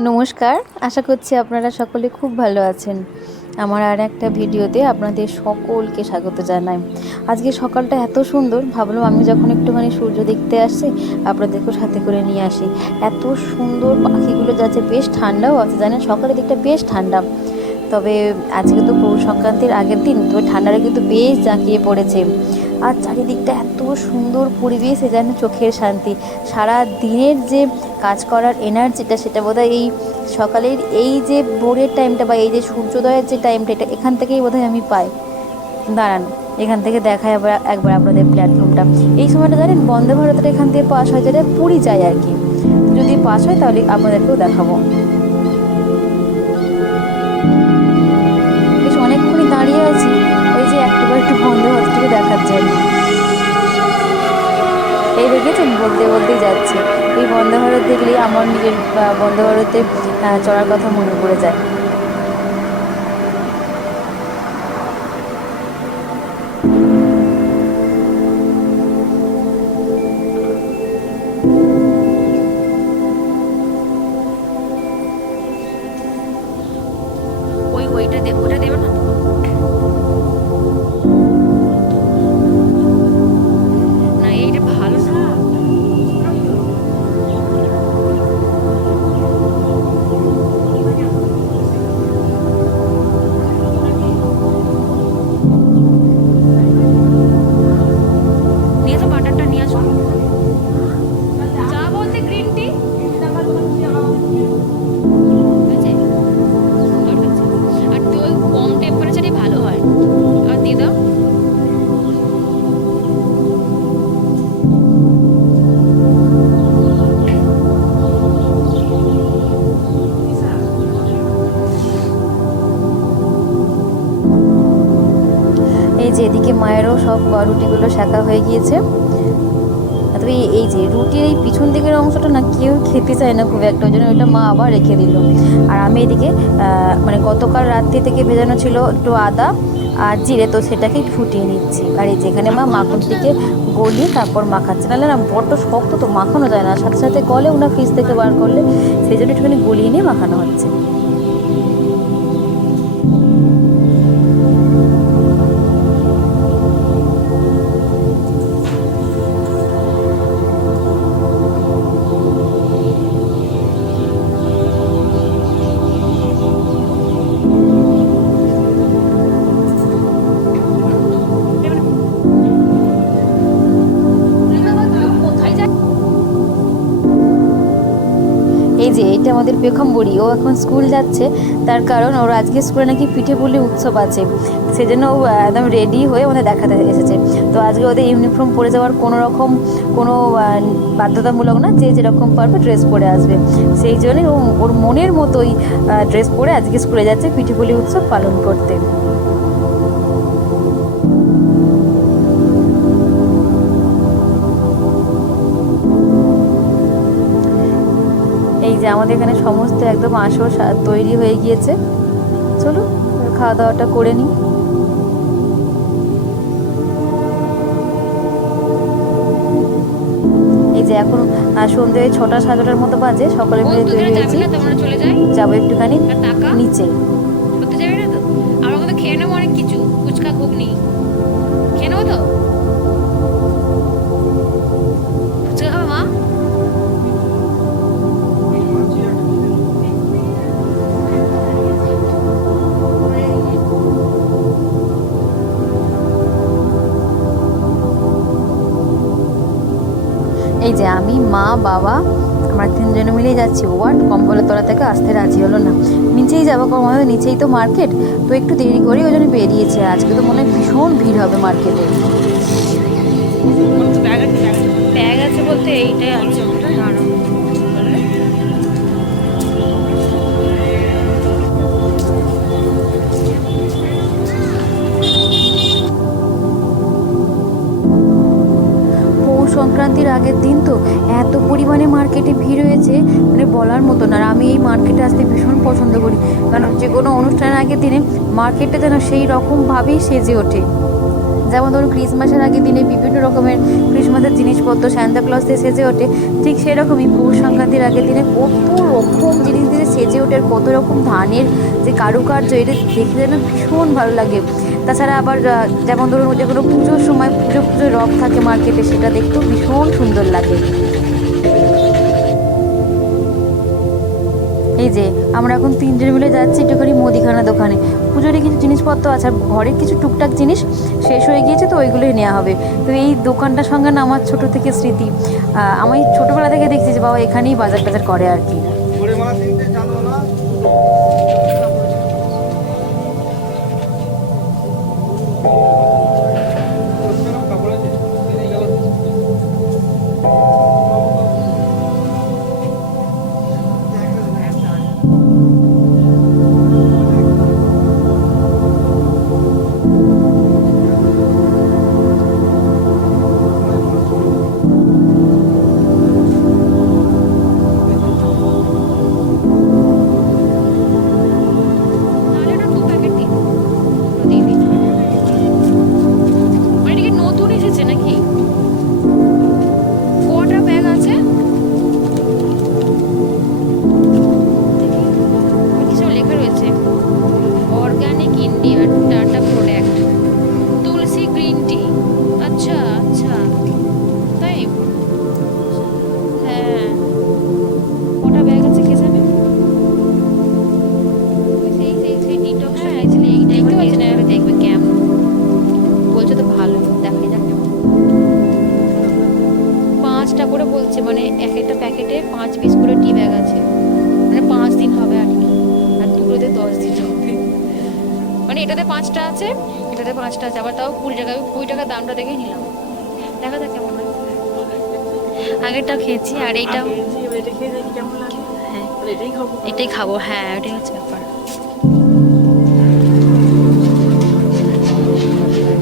নমস্কার, আশা করছি আপনারা সকলে খুব ভালো আছেন। আমার আর একটা ভিডিওতে আপনাদের সকলকে স্বাগত জানাই। আজকে সকালটা এত সুন্দর, ভাবলাম আমি যখন একটুখানি সূর্য দেখতে আসছি আপনাদেরকেও সাথে করে নিয়ে আসি। এত সুন্দর পাখিগুলো যাচ্ছে, বেশ ঠান্ডাও আছে জানেন, সকালের দিকটা বেশ ঠান্ডা। তবে আজকে তো পৌষ সংক্রান্তির আগের দিন, তবে ঠান্ডাটা কিন্তু বেশ জাঁকিয়ে পড়েছে। আর চারিদিকটা এত সুন্দর পরিবেশ, যেন চোখের শান্তি। সারা দিনের যে কাজ করার এনার্জিটা, সেটা বোধহয় এই সকালের এই যে ভোরের টাইমটা বা এই যে সূর্যোদয়ের যে টাইমটা, এটা এখান থেকেই বোধহয় আমি পাই। দাঁড়ান, এখান থেকে দেখায় একবার আপনাদের প্ল্যাটফর্মটা। এই সময়টা জানেন বন্দে ভারতের এখান থেকে পাস হয়, যেটা পুরী যায় আর কি। যদি পাস হয় তাহলে আপনাদেরকেও দেখাবো। বেশ অনেকক্ষণই দাঁড়িয়ে আছি, ওই যে একটু বন্দে ভারতটিকে দেখার জন্য। এই দেখেছেন, বলতে বলতেই যাচ্ছে। এই বন্দে ভারত দেখলেই আমার নিজের বন্দে ভারতে চড়ার কথা মনে পড়ে যায়। ওটা দেবে না। না, এইটা ভালো না। নিয়ে আসো, বাটারটা নিয়ে আসো। চা বলতে গ্রিন টি হয়েছে, সুন্দর হয়েছে। আর তো কম টেম্পারেচারে ভালো হয়। আর দিয়ে দাও। এই যে এদিকে মায়েরও সব রুটিগুলো শাঁকা হয়ে গিয়েছে। তবে এই যে রুটির এই পিছন দিকের অংশটা না কেউ খেতে চায় না খুব একটা, ওই জন্য ওইটা মা আবার রেখে দিল। আর আমি এদিকে মানে গতকাল রাত্রি থেকে ভেজানো ছিল একটু আদা আর জিরে, তো সেটাকে ফুটিয়ে নিচ্ছি। আর এই যেখানে মা মাখনটিকে গলিয়ে তারপর মাখাচ্ছে, নাহলে না বড্ড শক্ত তো মাখানো যায় না, সাথে সাথে গলেও না ফ্রিজ থেকে বার করলে, সেই জন্য একটুখানি গলিয়ে নিয়ে মাখানো হচ্ছে। এই যে এটা আমাদের পেখমবুড়ি, ও এখন স্কুল যাচ্ছে। তার কারণ ওর আজকে স্কুলে নাকি পিঠে পুলি উৎসব আছে, সেজন্য ও একদম রেডি হয়ে ওদের দেখাতে এসেছে। তো আজকে ওদের ইউনিফর্ম পরে যাওয়ার কোনো বাধ্যতামূলক না, যে যেরকম পারবে ড্রেস পরে আসবে। সেই জন্যই ও ওর মনের মতোই ড্রেস পরে আজকে স্কুলে যাচ্ছে পিঠে পুলি উৎসব পালন করতে। এই যে আমাদের এখানে সমস্ত একদম আসর তৈরি হয়ে গিয়েছে। চলো খাওয়া দাওয়াটা করে নিই। এই যে এখন সন্ধ্যে 6টা 7টার মতো বাজে, সকলে মিলে তৈরি হয়েছি, যাবো একটুখানি নিচে। যাবে না তো, আমার মতো খেয়ে নেবো অনেক কিছু, ফুচকা ঘুগনি খেয়ে নেবো তো। ফুচকা খাবে মা? এই যে আমি, মা, বাবা, আমরা 3 জনে মিলেই যাচ্ছি। ওয়াট কম্বলের তলা থেকে আসতে রাজি হলো না, নিচেই যাবো, কারণ আমাদের নিচেই তো মার্কেট। তো একটু দেরি করি, ওই জন্য বেরিয়েছে। আজকে তো মনে হয় ভীষণ ভিড় হবে মার্কেটে। ব্যাগ আছে বলতে এইটাই আছে। পৌষ সংক্রান্তির আগের দিন তো এত পরিমাণে মার্কেটে ভিড় হয়েছে, মানে বলার মতো না। আর আমি এই মার্কেটে আসতে ভীষণ পছন্দ করি, কারণ যে কোনো অনুষ্ঠানের আগের দিনে মার্কেটটা যেন সেই রকমভাবেই সেজে ওঠে। যেমন ধরুন ক্রিসমাসের আগের দিনে বিভিন্ন রকমের ক্রিসমাসের জিনিসপত্র সান্তা ক্লজ দিয়ে সেজে ওঠে, ঠিক সেরকমই পৌষ সংক্রান্তির আগের দিনে কত রকম জিনিস দিয়ে বেজে ওঠে, আর কত রকম ধানের যে কারুকার্য, এটা দেখতে যেন ভীষণ ভালো লাগে। তাছাড়া আবার যেমন ধরুন যে কোনো পুজোর সময় পুজো রথ থাকে মার্কেটে, সেটা দেখতেও ভীষণ সুন্দর লাগে। এই যে আমরা এখন 3 জন মিলে যাচ্ছি একটুখানি মুদিখানা দোকানে। পুজোরে কিছু জিনিসপত্র আছে, আর ঘরের কিছু টুকটাক জিনিস শেষ হয়ে গিয়েছে, তো ওইগুলোই নেওয়া হবে। তো এই দোকানটার সঙ্গে না আমার ছোটো থেকে স্মৃতি। আমি ছোটোবেলা থেকে দেখছি যে বাবা এখানেই বাজার টাজার করে আর কি। মানে এক একটা প্যাকেটে 5 পিস করে টি ব্যাগ আছে, মানে 5 দিন হবে আর কি, আর দুটোতে 10 দিন হবে। মানে এটাতে 5টা আছে, এটাতে 5টা আছে, আবার তাও 20 টাকা, 20 টাকা দামটা দেখেই নিলাম। দেখা যাক কেমন হয়। আগেরটাও খেয়েছি আর এইটাও, হ্যাঁ এটাই খাবো, হ্যাঁ এটাই হচ্ছে ব্যাপার।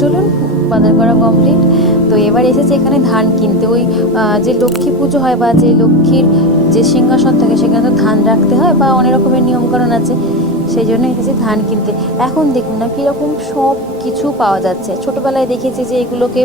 চলুন বাজার করা কমপ্লিট। তো এবার এসেছে এখানে ধান কিনতে। ওই যে লক্ষ্মী পুজো হয় বা যে লক্ষ্মীর যে সিংহাসন থাকে সেখানে তো ধান রাখতে হয় বা অনেক রকমের নিয়মকানুন আছে, সেই জন্য এসেছে ধান কিনতে। এখন দেখুন না কীরকম সব কিছু পাওয়া যাচ্ছে। ছোটোবেলায় দেখেছি যে এগুলোকে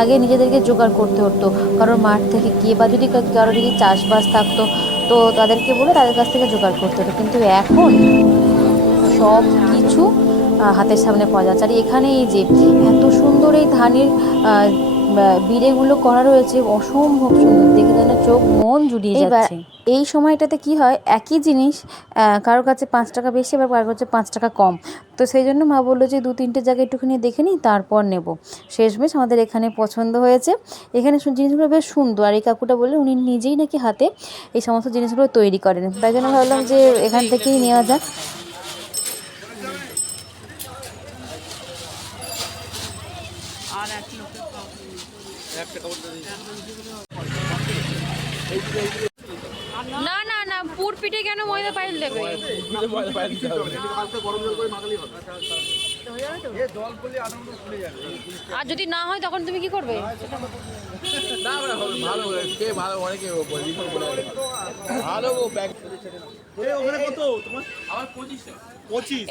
আগে নিজেদেরকে জোগাড় করতে হতো, কারোর মাঠ থেকে গিয়ে, বা যদি কারো যদি চাষবাস থাকতো তো তাদেরকে বলে তাদের কাছ থেকে জোগাড় করতে হতো। কিন্তু এখন সব কিছু হাতের সামনে পাওয়া যাচ্ছে। আর এখানে এই যে এত সুন্দর এই ধানের বিড়েগুলো করা রয়েছে, অসম্ভব সুন্দর, দেখে যেন চোখ মন জুড়িয়ে যাচ্ছে। এই সময়টাতে কি হয়, একই জিনিস কারোর কাছে 5 টাকা বেশি, আবার কারোর কাছে 5 টাকা কম। তো সেই জন্য মা বললো যে 2-3টে জায়গায় একটুখানি দেখে নিই, তারপর নেব। শেষমেশ আমাদের এখানে পছন্দ হয়েছে। এখানে জিনিসগুলো বেশ সুন্দর, আর এই কাকুটা বললেন উনি নিজেই নাকি হাতে এই সমস্ত জিনিসগুলো তৈরি করেন। তাই জন্য ভাবলাম যে এখান থেকেই নেওয়া যাক। না না না, পুর পিঠে কেন ময়দা পাইল দেবে? আর যদি না হয় তখন তুমি কি করবে?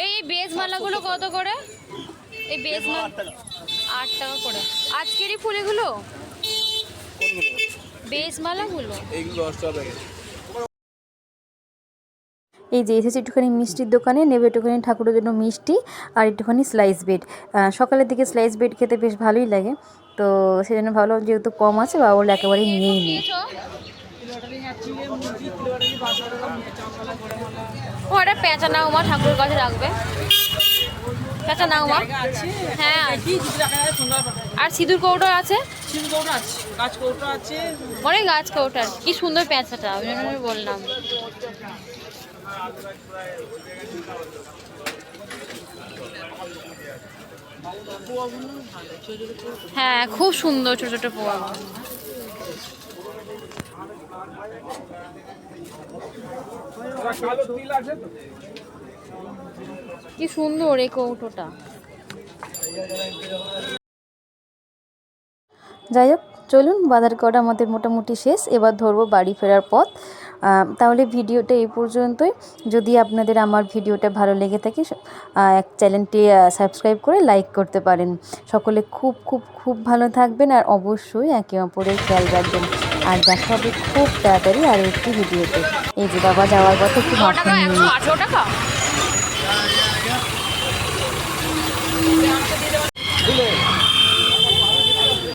এই বেজ মালাগুলো কত করে? এই বেজ মালা 8 টাকা করে। আজকেরই ফুল এগুলো, বেজ মালাগুলো এইগুলো 10 টাকা। এই যে এসেছি একটুখানি মিষ্টির দোকানে, নেবে একটুখানি ঠাকুরের জন্য মিষ্টি আর একটুখানি স্লাইস ব্রেড। সকালের দিকে স্লাইস ব্রেড খেতে বেশ ভালোই লাগে, তো সেই জন্য ভাবলাম যেহেতু কম আছে বা ওর একেবারেই নিয়েই নিই। ও একটা পেঁচা নাও মা, ঠাকুরের কাছে রাখবে। পেঁচা নাও মা, হ্যাঁ। আর সিঁদুর কৌটো আছে, অনেক গাছ কৌটো। কি সুন্দর পেঁচাটা, আমি বললাম। হ্যাঁ খুব সুন্দর ছোট ছোট পোয়া। কি সুন্দর এই কৌটোটা। যাই হোক চলুন, বাজার করা আমাদের মোটামুটি শেষ। এবার ধরবো বাড়ি ফেরার পথ। তাহলে ভিডিওটা এই পর্যন্তই। যদি আপনাদের আমার ভিডিওটা ভালো লেগে থাকে, চ্যানেলটি সাবস্ক্রাইব করে লাইক করতে পারেন। সকলে খুব খুব খুব ভালো থাকবেন, আর অবশ্যই একে অপরের খেয়াল রাখবেন। আর দেখা হবে খুব তাড়াতাড়ি আরও একটি ভিডিওতে। এই যে বাবা যাওয়ার পথে একটু মাখন নিয়ে টাকা